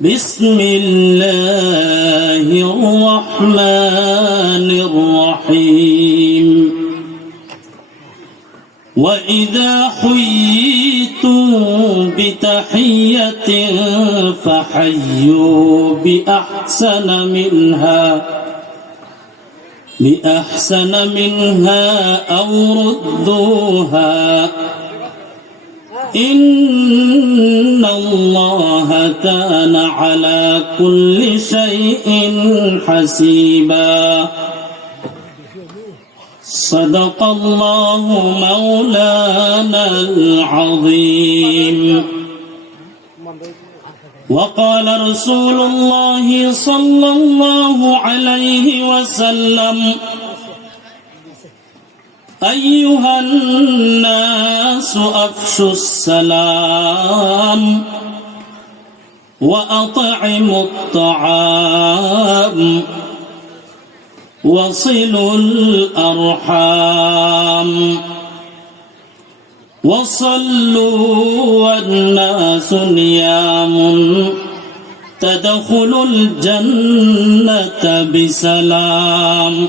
بسم الله الرحمن الرحيم. وإذا حييتم بتحية فحيوا بأحسن منها بأحسن منها أو ردوها إن الله كان على كل شيء حسيبا. صدق الله مولانا العظيم. وقال رسول الله صلى الله عليه وسلم أيها الناس أفشوا السلام وأطعموا الطعام وصلوا الأرحام وصلوا والناس نيام تدخل الجنة بسلام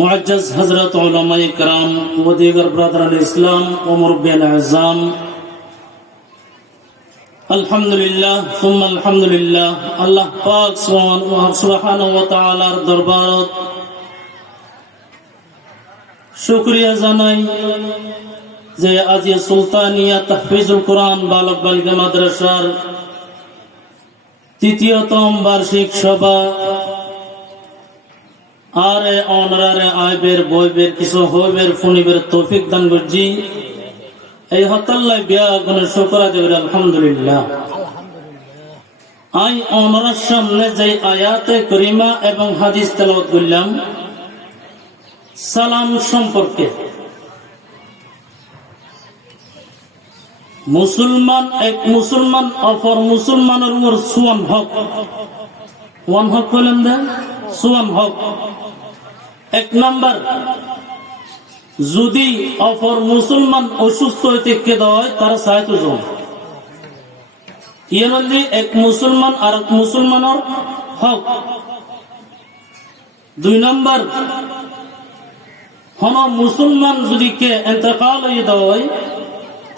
معجز حضرت علماء کرام و دیگر برادران اسلام و مربیان اعظام আলহামদুলিল্লাহ ثم আলহামদুলিল্লাহ আল্লাহ পাক সুবহানাহু ওয়া তাআলার দরবারত শুকরিয়া জানাই যে আজি সুলতানিয়া তাহফিজুল কোরআন বালক বালিকা মাদ্রাসার তৃতীয়তম বার্ষিক সভা আরে অনরারে আইবের, বইবের, কিছু হইবের, ফুনিবের তৌফিক দান করছি। এই হতাল্লাই বিয়া গুণের শুকরা দেবের আলহামদুলিল্লাহ। আই অনরার সামনে যে আয়াতে করিমা এবং হাদিস তেলাওয়াত করলাম, সালাম সম্পর্কে। মুসলমান এক মুসলমান, অপর মুসলমানের উপর সুয়ান হক। ওয়ান হক বলেন দেন সুয়ান হক এক নাম্বার, যদি অপর মুসলমান অসুস্থ হইতে কে হয়, তারা সাহায্য জন ইয়ানলি এক মুসলমান আর এক মুসলমানের হক। দুই নাম্বার, হন মুসলমান যদি কে এতেকাল হয়ে দেওয়ায়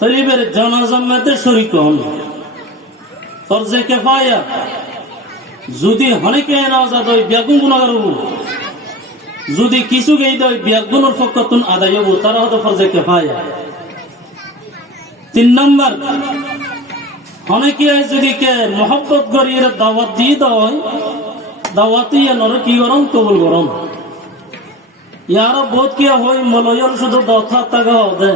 তরিবের জানাজামাতে শরিক হন। ফরজে কেফায়া। যদি হনেকে নজাদ হয় ব্যাগুন গুণাগার যদি কিছু গেই দেয় ব্যাগুনের ফকতুন আদায় হব তারা হতো ফরজে কেফায়া। তিন নম্বর অনেকে যদি কে মহব্বত করিয়ে দাওয়াত দিয়ে দেয় দাওয়াত নর কি গরম কবুল গরম ইয়ার বোধ কিয়া হই মলয়র শুধু দথা তাগা হবে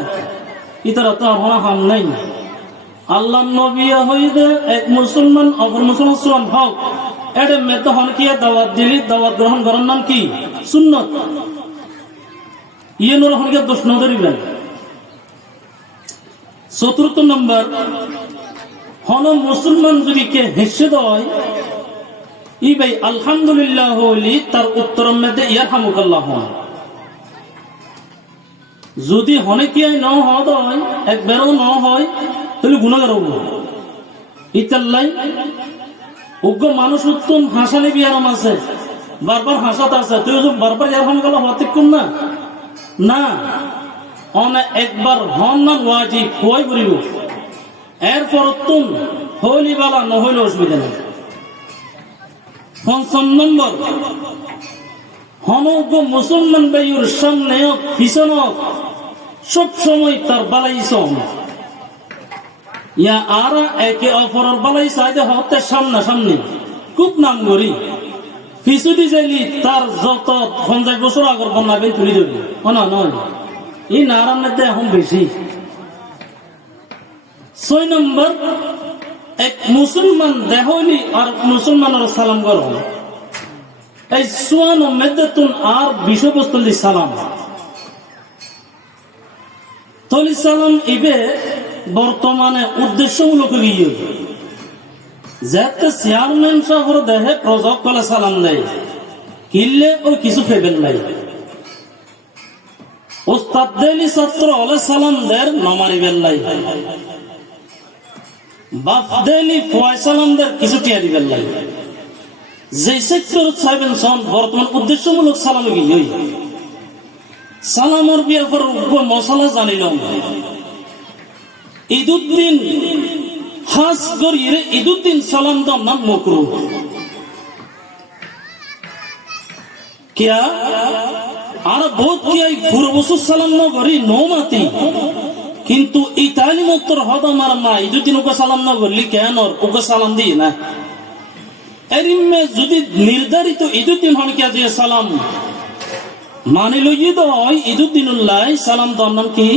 ইতারা তো আমরা হাম নাই। আল্লাহ নবী হইদে এক মুসলমান অপর মুসলমান হক এটা মেতে হন কি, দাওয়াত দিলি, দাওয়াত গ্রহণ করার নাম কি? সুন্নত। ইয়ে নোর হনকে দোষ চতুর্থ নম্বর, হন মুসলমান যদি কে হেসে দেয় ই ভাই আলহামদুলিল্লাহ হইলি তার উত্তর মেদে ইয়ার হামুকাল্লাহ হন যদি হনেকিয়াই ন হয়, একবারও ন হয়, তাহলে গুণাগার হব। ইতাল্লাই উগ্র মানুষ উত্তম আছে। বারবার হাসাত আছে। তুই বারবার গেল হতিক্ষণ না? না। অনে একবার হন না এরপর তুম হলি বালা নহইলে অসুবিধা নেই। পঞ্চম নম্বর হনজ্ঞ মুসলমান বেয়ুর সামনে হোক, পিছনে হোক, সব সময় তার বালাই ইয়া একে অপরের বালাই চাইতে হতে সামনা সামনে। খুব নাম করি। পিছুদি যাইলি, তার যত পঞ্চাশ বছর আগর তুলি না, নয়। এই নারার মধ্যে এখন বেশি। ছয় নম্বর, এক মুসলমান দেহলি আর মুসলমানের সালাম কর। এই সুয়ান ও মেদ্দাতুন আর বিষয়বস্তু সালাম। তলি সালাম ইবে বর্তমানে উদ্দেশ্যমূলক যাতে চেয়ারম্যান সাহর দেহে প্রজক কলে সালাম কিনলে কিছু ফেবেন নাই। ওস্তাদ দেলি ছাত্র সালাম দের নমারিবেন নাই। দেলি সালাম দের কিছু টিয়া দিবেন নাই। যে সেক্টর চাইবেন সন, বর্তমান উদ্দেশ্যমূলক সালাম গিয়ে সালামর বিয়ার পর মশলা জানিলাম। ঈদুদ্দিন হাস করিয়ে ঈদুদ্দিন সালাম দাম নাম মকরু। কিয়া? আর বহুত কি এই পুরো বছর সালাম ন করি নৌমাতি। কিন্তু উত্তর হদ আমার মা ঈদুদ্দিন ওকে সালাম না করলি কেন? ওকে সালাম দিই না। এরিমে যদি নির্ধারিত ঈদুদ্দিন হন কে যে সালাম? মানি লইয়ে হয়, ঈদুদ্দিনুল্লাহ সালাম তো নাম কি?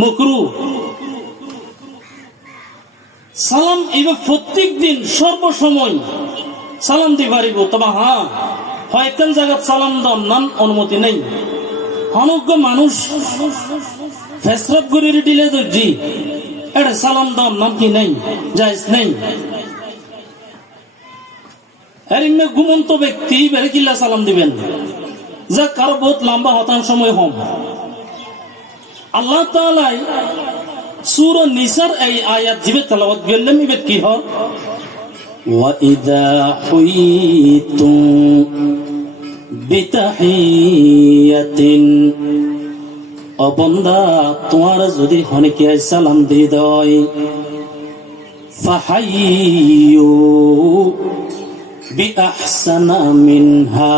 মকরু। সালাম এবার প্রত্যেক দিন সর্বসময় সালাম দি পারিব তবে হ্যাঁ হয় জায়গাত সালাম দম নান অনুমতি নেই। অনজ্ঞ মানুষ ফেসরত করে দিলে তো জি এটা সালাম দম নাম কি নেই, জায়জ নেই। এর ইমে ঘুমন্ত ব্যক্তি বেড়ে কিল্লা সালাম দিবেন। যা কারও বহুত লম্বা হতান সময় হম। আল্লাহ তাআলাই সুর নিসার এই আয়াত জিবে তেলাওয়াত গেলেন ইবে কি হয় وإذا حييتم بتحية অবন্দা তোমার যদি হনিকে সালাম দিয়ে দেয় ফাহাইয়ু বিআহসানা মিনহা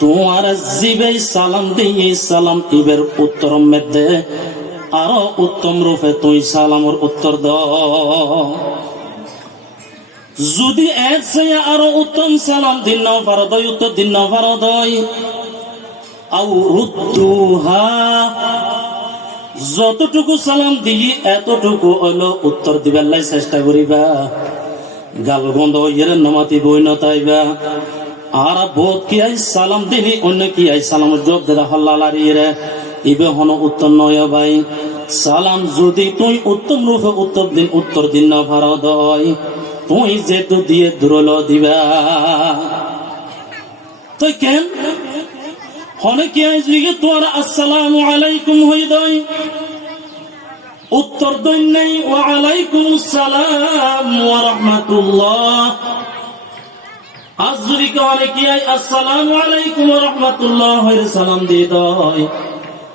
তোমার জিবে সালাম দিয়ে সালাম ইবের উত্তর মধ্যে আরও উত্তম রূপে তুই সালামর উত্তর দ। যদি এর চেয়ে আরও উত্তম সালাম দিন নাও পারো দই উত্তর দিন নাও পারো দই আউ যতটুকু সালাম দিই এতটুকু হলো উত্তর দিবার লাই চেষ্টা করিবা। গাল গন্ধ ইয়ের নমাতি বই নতাইবা আর বোধ কি আই সালাম দিলি, অন্য কি আই সালাম জব দেদা হল্লা লারিয়ে ইবে হন উত্তর নয় ভাই। সালাম যদি তুই উত্তম রূপে উত্তর দিন উত্তর দিন না ভারত তুই যেহেতু দিয়ে দুরল দিবা। তো কেন? অনেকে আইজিকে তোমার আসসালামু আলাইকুম হই দই? উত্তর দইন নাই, ওয়া আলাইকুম আসসালাম ওয়া রাহমাতুল্লাহ। আজ যদি অনেকে আসসালামু আলাইকুম ওয়া রাহমাতুল্লাহ সালাম দিয়ে দয় তুই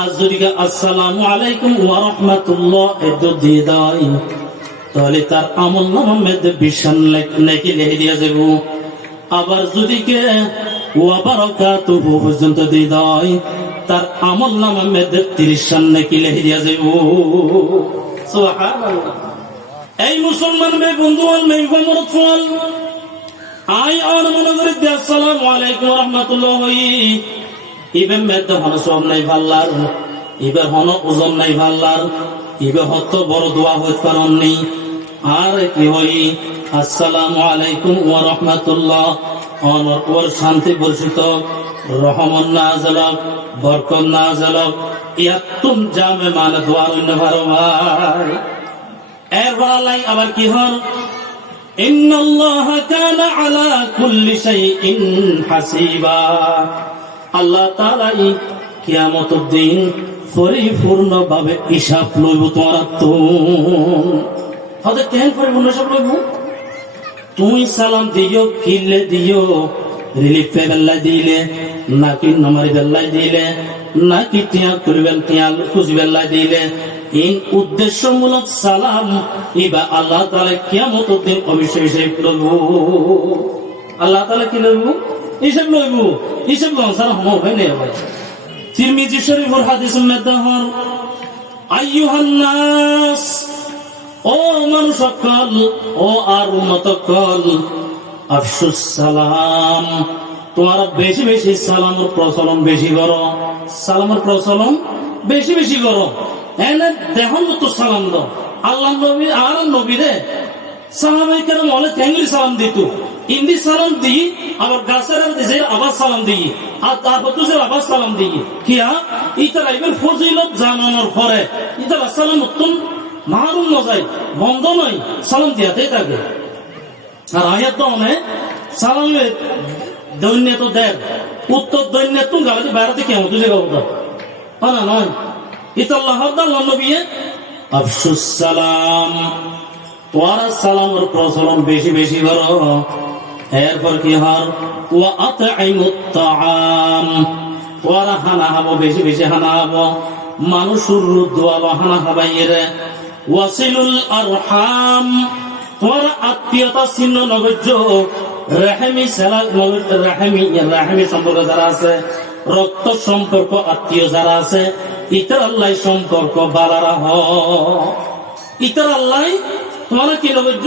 আজ যদি আসসালামু আলাইকুম ওয়া রাহমাতুল্লাহ দূর দিয়ে তাহলে তার আমল নামা মেদে বিশান নাকি যাবে আবার যদি কে ওয়াবারাকাতুহু পর্যন্ত দিয়ে দেয় তার আমল নামা মেয়েদের তিরিশ সামনে কি লেখে যাইব। সুবহানাল্লাহ। এই মুসলমান মে বন্ধু আল মে ফল আই আর মনে করে আসসালামু আলাইকুম ওয়া রাহমাতুল্লাহ। ইবে মেদ হনো সব নাই ভাল্লার, ইবে হনো ওজন নাই ভাল্লার, ইবে হত বড় দোয়া হইতে পারন আর কি হই, আসসালামু আলাইকুম শান্তি বর্ষিত রহমন নাজলক, বরকত নাজলক। ইয়াতুম জামে মানে দোয়া অন্য ভালো ভাই। এর বলাই আবার কি হন? ইন্নাল্লাহ কানা আলা কুল্লি শাইইন হাসিবা। আল্লাহ তালাই এই কেয়ামত দিন পরিপূর্ণ ভাবে হিসাব লইব তোমার তো কেন পরিপূর্ণ হিসাব লইব? তুমি সালাম দিও কিনলে দিও বেল্লাই দিলে, নাকি নমারি বেল্লাই দিলে, নাকি তিয়া করিবেন তিয়া খুঁজ বেল্লাই দিলে। ইন উদ্দেশ্যমূলক সালাম ইবা আল্লাহ তালে কেমত দিন অভিষেক লইব। আল্লাহ তালা কি লইব? হিসেব লইব হিসেব লইব সারা হম হয় না ভাই তিরমিজি শরীফের হাদিসের মধ্যে হর আইয়ুহান নাস ও মানুষ সকল, ও আর উন্নত কল আফসুস সালাম। তোমার বেশি বেশি সালামের প্রচলন বেশি করো। সালামের প্রচলন বেশি বেশি করো। এনে দেহন মতো সালাম দাও। আল্লাহ নবী আর নবী রে, সাহাবাই কেরাম অনেক সালাম দিত। ইন্দি সালাম দিই আবার গাছের দিছে আবার সালাম দিই, আর তারপর তুষের আবার সালাম দিই। কিয়া ইতারা এবার ফজিলত জানানোর পরে, ইতারা সালাম উত্তম মারুন নজাই বন্ধ নয়, সালাম দিয়াতেই থাকে। আর আয়াত তো অনেক সালামের দৈন্য তো দেখ উত্তর দৈন্য তুমি গালাতে বেড়াতে কেমন তুঝে গাবো তো না, নয়। ইতাল্লাহ নবী আফসুস সালাম তোরা সালামের প্রচলন বেশি বেশি করো। এরপর কি হর ওয়া আতঈমুত তাআম। তোরা হানা হব, বেশি বেশি হানা হব। মানুষের দোয়ালো হানা হবাইরে ওয়াসিলুল আরহাম। তোরা আত্মীয়তা চিহ্ন নগর্য রেহেমি সেলা রেহেমি রেহেমি সম্পর্ক যারা আছে, রক্ত সম্পর্ক আত্মীয় যারা আছে, ইতার আল্লাহ সম্পর্ক বালারা হ। ইতার আল্লাহ তোমার কি নগর্য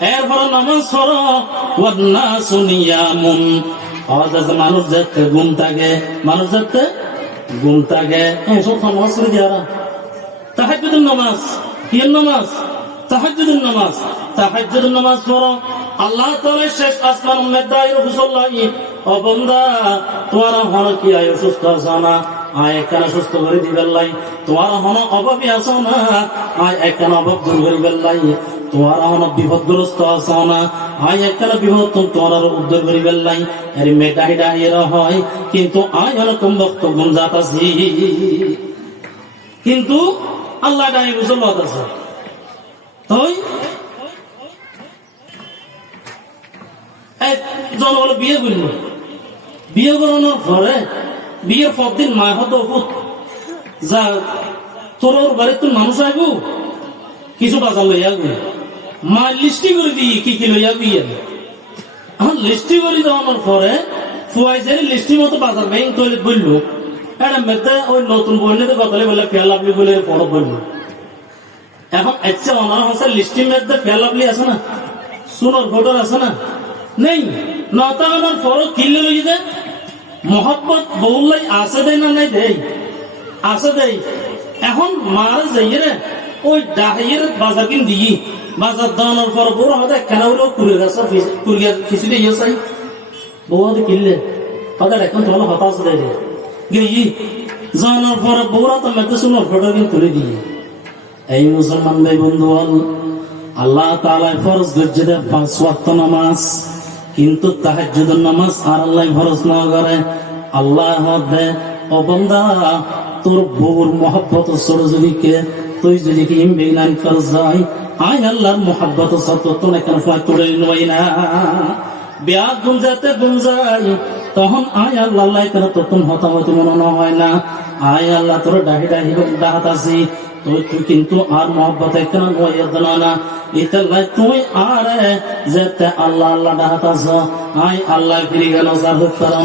এরপর নামাজ মানুষ যাতে ঘুম থাকে, মানুষ যাতে ঘুম থাকে। এসব নামাজ করে দিয়ারা নামাজ কি নামাজ? নামাজ, তাহাজ্জুদের নামাজ আল্লাহ শেষ তোমার কি আয় না? সুস্থ লাই। হন অভাবী আছো না? আয়, একখানা অভাব দূর করে বেল্লাই তোমার হন বিপদগ্রস্ত না? আয় একখানা বিপদ তোমার আর উদ্ধার করে বেল্লাই এর মেটাহি ডাহিরা হয়, কিন্তু আয় হন কম বক্ত গুঞ্জাত আছি? কিন্তু আল্লাহ মুসল্লাত আছে। হলো বিয়ে বিয়ে করানোর পরে বিয়ের মা যা, তোর তোর মানুষ আইব। কিছু বাজার লইয়া গই মা লিস্টি করে দিই কি কি লইয়া গিয়ে এখন লিস্টি করে দেওয়ানোর পরে ফুয়াই যে লিস্টি মতো বাজার ব্যাংক তৈরি বলল। এটা মেতে ওই নতুন বইনেতে গতলে বলে ফেল আপনি বলে পড়ো বলল। এখন এসে ওনার হাসে লিস্টি মধ্যে ফেল আপনি আছে না? সুনোর ফটোর আছে না? নেই। নটা ওনার ফটো কিনলে লই দে মহব্বত বউলাই আছে দেয় না নাই দেই আছে দেই এখন মারা যাইয়ে রে ওই ডাহাইয়ের বাজার কিন দিই। বাজার দানোর পর বড় হতে কেন হলো কুড়ে গাছ কুড়িয়া খিচুড়ি ইয়ে চাই বউ কিনলে, তাদের এখন তোমার হতাশ দেয় গিয়ে জানার পরে বউরা তো মেতে শুনো ফটো কিন তুলে দিয়ে এই মুসলমান ভাই বন্ধু আল্লাহ তাআলা ফরজ করছে দে পাঁচ ওয়াক্ত নামাজ, কিন্তু তাহাজ্জুদের নামাজ আর আল্লাহ ফরজ না করে আল্লাহ দে ও তোর বউর মহব্বত সরজুরিকে তুই যদি কি ইমবিনান কর যাই আয় আল্লাহর মহব্বত সত তো না কেন ফাক করে নই না। বিয়া গুঞ্জাতে গুঞ্জাই তখন আয় আল্লাহ কেন তো তুমি মনে হয় না। আয় আল্লাহ, তোর ডাহি ডাহি ডাহাত আছি। তুই কিন্তু আর না আল্লাহ আল্লাহ আয় আল্লাহ গেল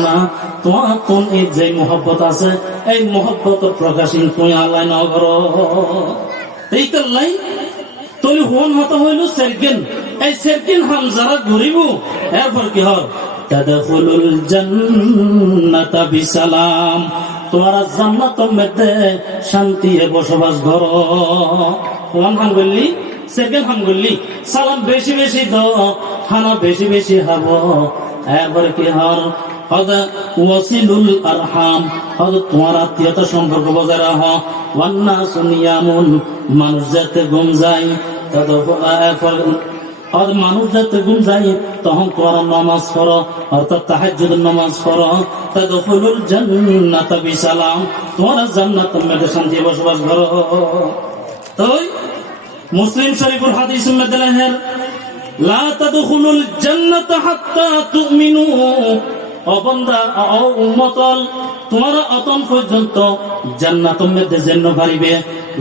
না। তোমার কোন এই যে মহব্বত আছে, এই মহব্বত প্রকাশিন তুই আল্লাহ নগর এইটা লাই তুই হুন হত হইল এই সেরকিন হাম যারা ঘুরিব, এরপর কি হর তাদখুলুল জান্নাতা বিসালাম। তোমরা জান্নাতের মধ্যে শান্তি বসবাস করো। কোন হাম বললি সেকেন্ড হাম বললি সালাম বেশি বেশি দাও, খানা বেশি বেশি হব এরপর কি হর ওয়াসিলুল আরহাম তোমার আত্মীয়তা সম্পর্ক বজায় রাখ। ওয়ান্না সুনিয়ামুন মানুষ যাতে ঘুম যায়। আর মানুষ যাতে ঘুম যায়, তখন তোমরা নামাজ পড়ো, অর্থাৎ তাহাজ্জুদ নামাজ পড়ো। তাদখুলুল জান্নাতা বিসালাম। তোমরা জান্নাতের মধ্যে শান্তি বসবাস করো। তাই মুসলিম শরীফুল হাদিস মেদলাহের লা তাদখুলুল জান্নাতা হাত্তা তুমিনু।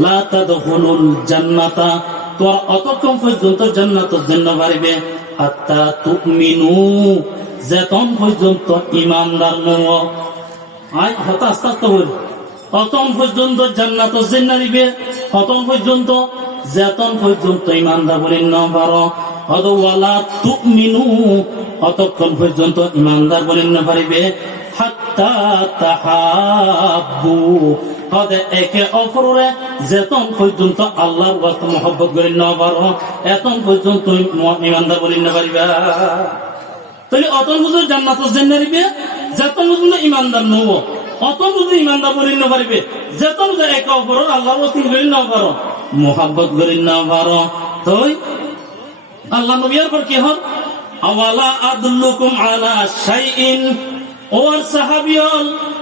মধ্যে তাদখুলুল জান্নাতা তোমার অতক্ষণ পর্যন্ত জান্নাতের জন্য পারিবে হাত্তা তুমিনু, যেতন পর্যন্ত ইমানদার নও আয়, হতা আস্তে আস্তে হইল অতন পর্যন্ত জান্নাত জেনারিবে অতন পর্যন্ত, যেতন পর্যন্ত ইমানদার বলেন না পারো। অদওয়ালা তুমিনু, অতক্ষণ পর্যন্ত ইমানদার বলেন না পারিবে। হাত্তা তাহাব্বু হদে একে অপরে যেতন পর্যন্ত আল্লাহর ওয়াস্তে মহব্বত করেন না পারো, এতন পর্যন্ত ইমানদার বলেন না পারিবা। তাহলে অতন বুঝে জান্নাত জেনারিবে যেতন পর্যন্ত ইমানদার নব, অতন বুঝে ইমানদার বলি না পারিবে। যেতন বুঝে একে অপরের আল্লাহর ওয়াস্তে করেন না পারো, মোহাব্বত করেন না পারো। তাই আল্লাহ নবিয়ার পর কি হন আওয়ালা আদুল্লুকুম আলা শাইইন। ওর সাহাবিয়ল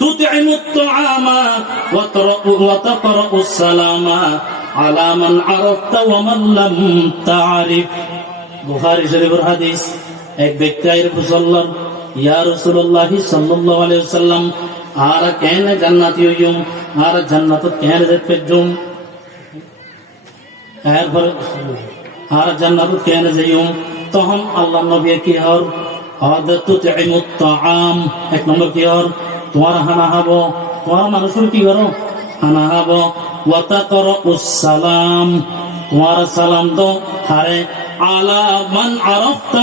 تطعم الطعام وتقرأ وتقرأ السلام على من عرفت ومن لم تعرف বুখারী শরীফের হাদিস এক ব্যক্তি আইরে মুসল্লাম ইয়া রাসূলুল্লাহ সাল্লাল্লাহু আলাইহি ওয়াসাল্লাম আর কেন জান্নাতি হইম আর জান্নাত কেন যেতে জুম এরপর আর জান্নাত কেন যাইম তখন আল্লাহ নবী কি হর আদাতু তুইমুত তাআম এক নম্বর কি হর তোমার হানা হব তোমার মানুষের কি করো? হানা হব। ওয়াতা করো সালাম। তোমার সালাম তো হারে, আলা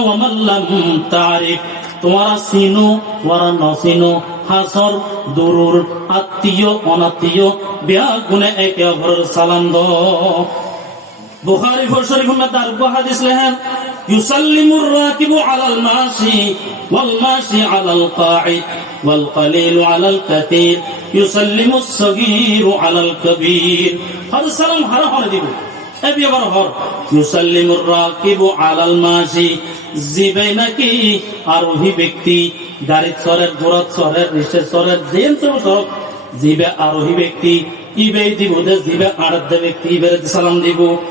ওয়া মান লাম তারিফ। তোমারা ওয়ারা নচিনো হাসর, দূরুর, আত্মীয়, অনাত্মীয় বিয়া গুণে একে অপরের সালাম দো। বুখারী শরীফ মধ্যে আর হাদিস লেখেন يسلم الراكب على الماشي والماشي على القاعد والقليل على الكثير يسلم الصغير على الكبير هذا السلام هر هر দিব এবি আবার হর ইউসাল্লিমুর রাকিবু আলাল মাশি জিবে নাকি আরোহী ব্যক্তি গাড়ির চরের ঘোড়ার চরের রিসের চরের জেন সব জিবে আরোহী ব্যক্তি ইবে দিব দে জিবে আড়ত ব্যক্তি ইবে সালাম দিব هذا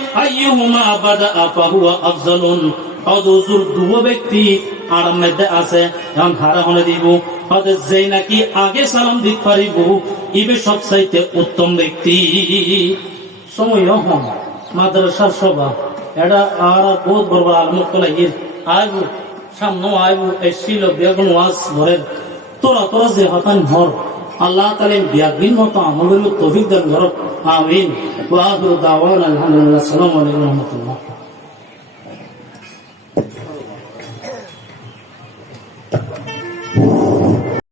আইয়ুমা বাদা ফাহুয়া আফজালুন। ব্যক্তি আরাম আছে, এখন হারা দিব। যেই নাকি আগে সালাম দিক পারিব, ইবে সবচাইতে উত্তম ব্যক্তি। সময় হন মাদ্রাসা সভা, এটা বহুত বড় আলমত লাগির আইব সামনে আইব এসছিল বেগুন ওয়াজ ভরে তোরা তোরা যে হতান ভর আল্লাহ তালে বিয়াদিন মতো আমলের তৌফিক দান করো আমিন। ওয়া আখিরু দাওয়ানা আলহামদুলিল্লাহ। আলাইকুম রাহমাতুল্লাহ।